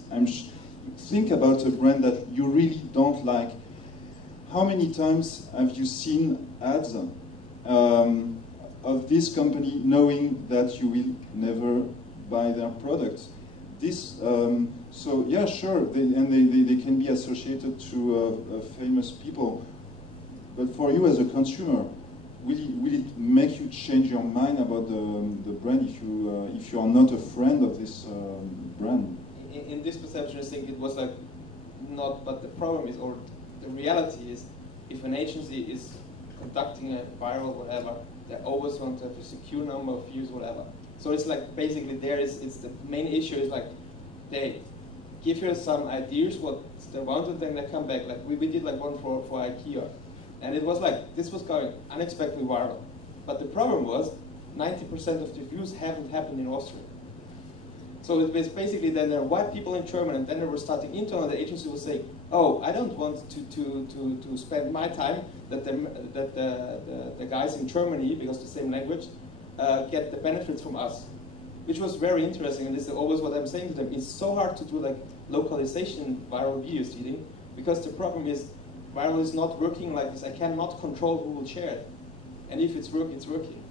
Think about a brand that you really don't like. How many times have you seen ads of this company knowing that you will never buy their products? So yeah, sure, they can be associated to famous people, but for you as a consumer, will it make you change your mind about the brand if you are not a friend of this brand? In this perception, I think it was like not, but the problem is, or the reality is, if an agency is conducting a viral whatever, they always want to have a secure number of views, whatever. So it's like basically it's the main issue is like they give you some ideas what they wanted, then they come back. Like we did like one for IKEA, and it was like this was going unexpectedly viral. But the problem was 90% of the views haven't happened in Austria. So it was basically then there were white people in Germany, and then they were starting internal. The agency was saying, "Oh, I don't want to spend my time that the guys in Germany, because the same language, get the benefits from us," which was very interesting. And this is always what I'm saying to them: it's so hard to do like localization viral video seeding, because the problem is viral is not working like this. I cannot control who will share it, and if it's working, it's working.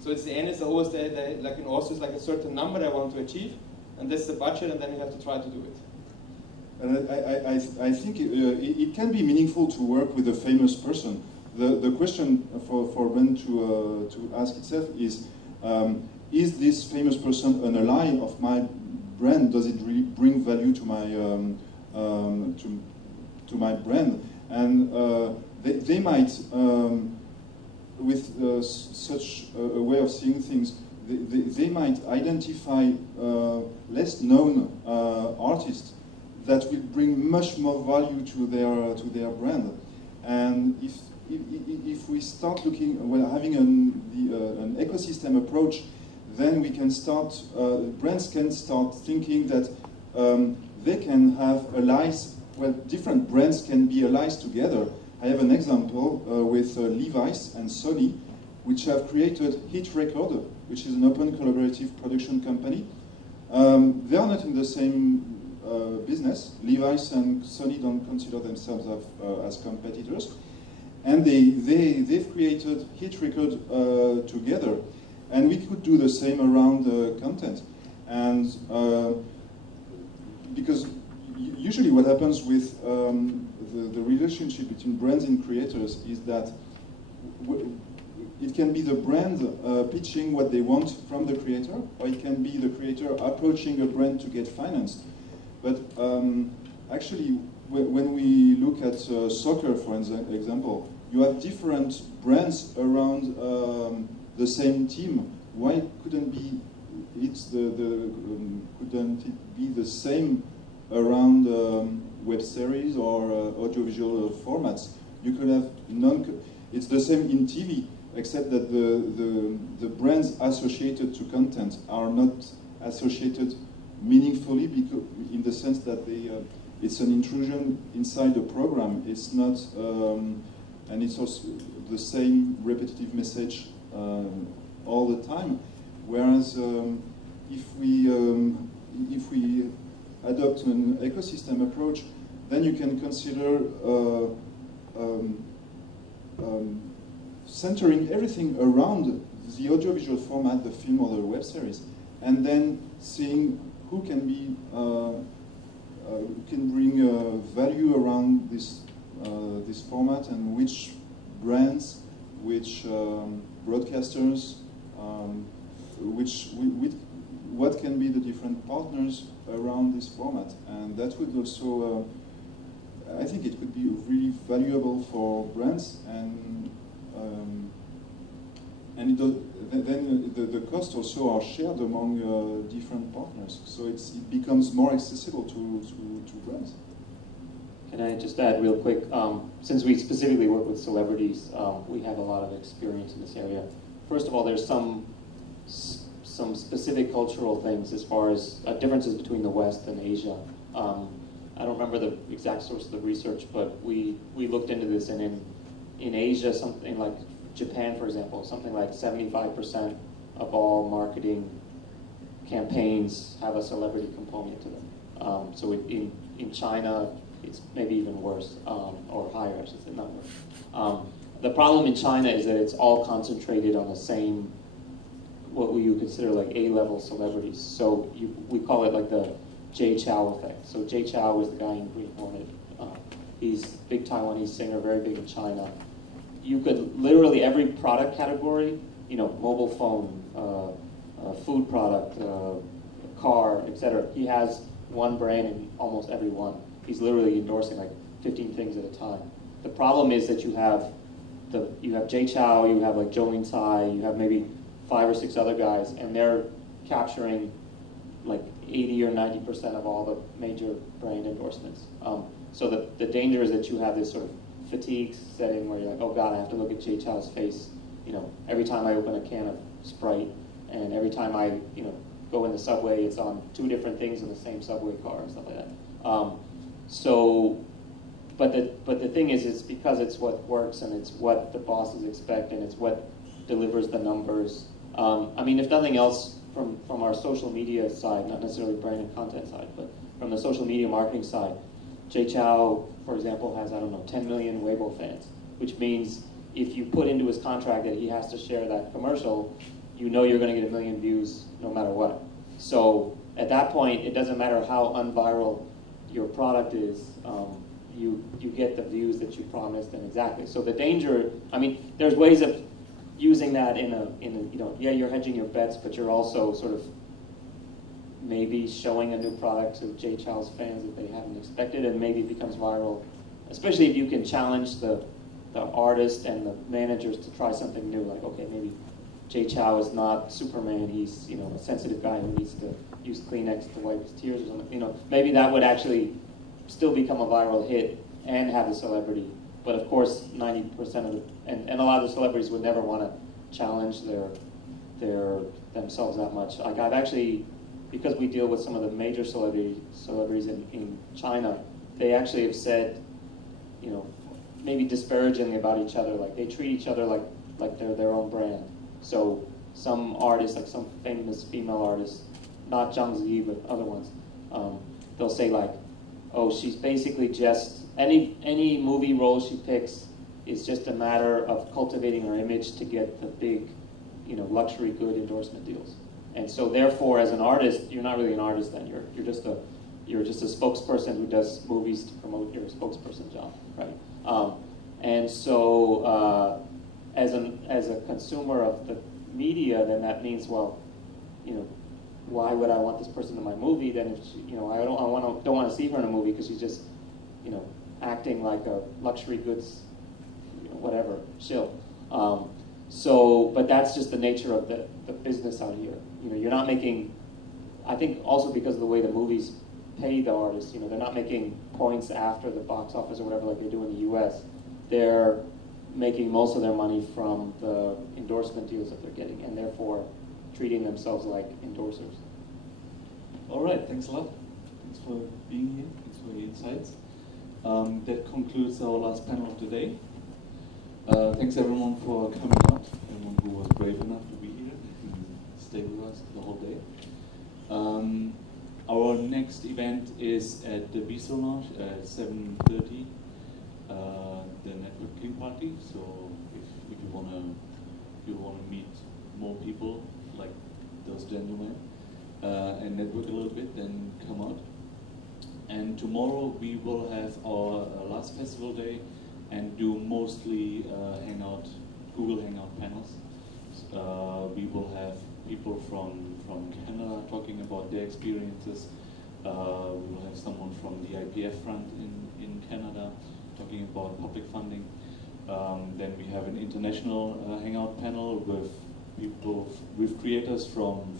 So it's the end is always like in Austria, it's like a certain number they want to achieve, and that's the budget, and then you have to try to do it. And I think it can be meaningful to work with a famous person. The question for brand to ask itself is this famous person an ally of my brand? Does it really bring value to my brand? And they might, with such a way of seeing things, they might identify less known artists that will bring much more value to their brand. And if we start looking, well, having an ecosystem approach, then we can start, brands can start thinking that they can have allies, well, different brands can be allies together. I have an example with Levi's and Sony, which have created Hit Record, which is an open collaborative production company. They are not in the same business. Levi's and Sony don't consider themselves as competitors. And they've created Hit Record together. And we could do the same around content. And because usually what happens with the relationship between brands and creators is that it can be the brand pitching what they want from the creator, or it can be the creator approaching a brand to get financed. But actually, when we look at soccer, for example, you have different brands around the same team. Why couldn't couldn't it be the same around web series or audiovisual formats? You could have it's the same in TV, except that the brands associated to content are not associated meaningfully, because in the sense that it's an intrusion inside the program. It's not, and it's also the same repetitive message all the time. Whereas if we adopt an ecosystem approach, then you can consider centering everything around the audiovisual format, the film or the web series, and then seeing who can be can bring value around this this format, and which brands, which broadcasters, what can be the different partners around this format. And that would also, I think it could be really valuable for brands, and then the costs also are shared among different partners, so it becomes more accessible to brands. Can I just add real quick, since we specifically work with celebrities, we have a lot of experience in this area. First of all, there's some specific cultural things as far as differences between the West and Asia. I don't remember the exact source of the research, but we looked into this, and in Asia, something like Japan, for example, something like 75% of all marketing campaigns have a celebrity component to them. So in China, it's maybe even worse, or higher, I should say, not worse. The problem in China is that it's all concentrated on the same, what we would consider like A-level celebrities. So we call it like the Jay Chou effect. So Jay Chou was the guy in Green Hornet. He's a big Taiwanese singer, very big in China. You could literally, every product category, you know, mobile phone, food product, car, etc. He has one brand in almost every one. He's literally endorsing like 15 things at a time. The problem is that you have Jay Chou, you have like Jolene Tsai, you have maybe 5 or 6 other guys, and they're capturing like 80 or 90% of all the major brand endorsements. So the danger is that you have this sort of fatigue setting where you're like, oh God, I have to look at Jay Chou's face, you know, every time I open a can of Sprite, and every time I, you know, go in the subway, it's on 2 different things in the same subway car and stuff like that. But the thing is, it's because it's what works, and it's what the bosses expect, and it's what delivers the numbers. I mean, if nothing else, from our social media side, not necessarily brand and content side, but from the social media marketing side, Jay Chou, for example, has, I don't know, 10 million Weibo fans, which means if you put into his contract that he has to share that commercial, you know you're going to get 1 million views no matter what. So at that point, it doesn't matter how unviral your product is, you get the views that you promised, and exactly. So the danger, I mean, there's ways of using that in a you know, yeah, you're hedging your bets, but you're also sort of maybe showing a new product to Jay Chou's fans that they haven't expected, and maybe it becomes viral, especially if you can challenge the artist and the managers to try something new, like, okay, maybe Jay Chou is not Superman, he's, you know, a sensitive guy who needs to use Kleenex to wipe his tears or something, you know, maybe that would actually still become a viral hit and have a celebrity. But of course, 90% of the, and a lot of the celebrities would never want to challenge themselves that much. Like, I've actually, because we deal with some of the major celebrities in China, they actually have said, you know, maybe disparagingly about each other, like they treat each other like they're their own brand. So some artists, like some famous female artists, not Zhang Zi, but other ones, they'll say like, oh, she's basically just, any movie role she picks is just a matter of cultivating her image to get the big, you know, luxury good endorsement deals. And so therefore, as an artist, you're not really an artist then. You're just a spokesperson who does movies to promote your spokesperson job, right? And so as a consumer of the media, then that means, well, you know, why would I want this person in my movie? Then if she, you know, I don't want to see her in a movie because she's just, you know, acting like a luxury goods, you know, whatever, shill. But that's just the nature of the business out here. You know, you're not making, I think also because of the way the movies pay the artists, you know, they're not making points after the box office or whatever like they do in the US. They're making most of their money from the endorsement deals that they're getting, and therefore treating themselves like endorsers. All right, thanks a lot. Thanks for being here. Thanks for your insights. That concludes our last panel of the day. Thanks everyone for coming out, everyone who was brave enough to be here and stay with us the whole day. Our next event is at the Bistro Lounge at 7:30, the networking party. So if you wanna meet more people like those gentlemen and network a little bit, then come out. And tomorrow we will have our last festival day and do mostly Google Hangout panels. We will have people from Canada talking about their experiences. We will have someone from the IPF front in Canada talking about public funding. Then we have an international Hangout panel with creators from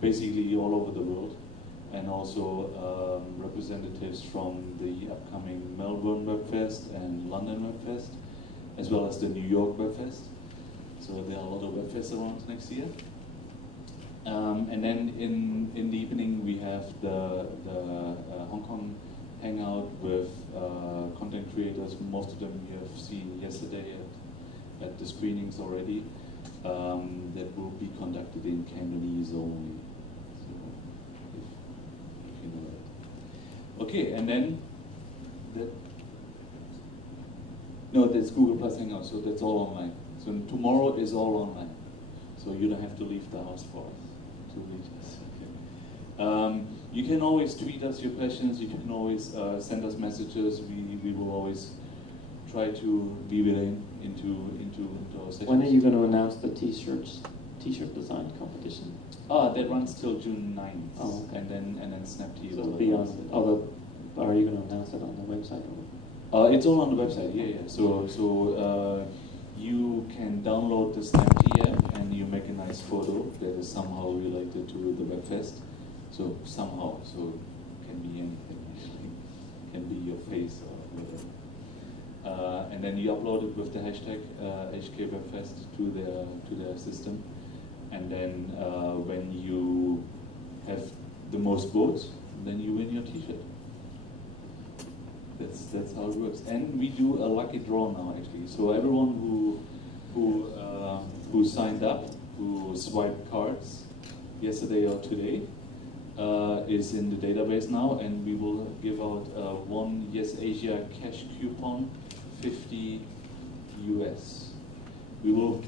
basically all over the world, and also representatives from the upcoming Melbourne Webfest and London Webfest, as well as the New York Webfest. So there are a lot of Webfests around next year. And then in the evening we have the Hong Kong Hangout with content creators. Most of them you have seen yesterday at the screenings already. That will be conducted in Cantonese only. So if you know that. Okay, and then that's Google Plus Hangout, so that's all online. So tomorrow is all online. So you don't have to leave the house for us to reach us. Okay. You can always tweet us your questions. You can always send us messages. We will always try to weave it into our sessions. When are you going to announce the t-shirt design competition? That runs till June 9th. Oh, okay. And then Snapty. So it'll be on. Are you going to announce it on the website? It's all on the website. Yeah. So you can download the Snapty app and you make a nice photo that is somehow related to the Webfest. So somehow, so it can be anything actually. It can be your face or whatever. And then you upload it with the hashtag HKWebfest to their system. And then when you have the most votes, then you win your T-shirt. That's how it works. And we do a lucky draw now actually. So everyone who signed up, who swiped cards yesterday or today, is in the database now, and we will give out one Yes Asia cash coupon, 50 US. We will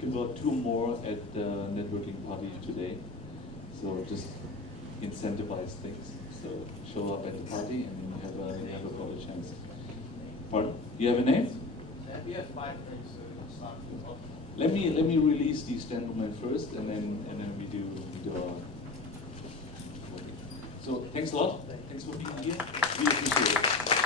give out 2 more at the networking party today. So just incentivize things. So show up at the party and then you have a better chance. Pardon? Do you have a name? We have 5 names starting off. Let me release these gentlemen first, and then we do our. So thanks a lot. Thanks for being here. We appreciate it.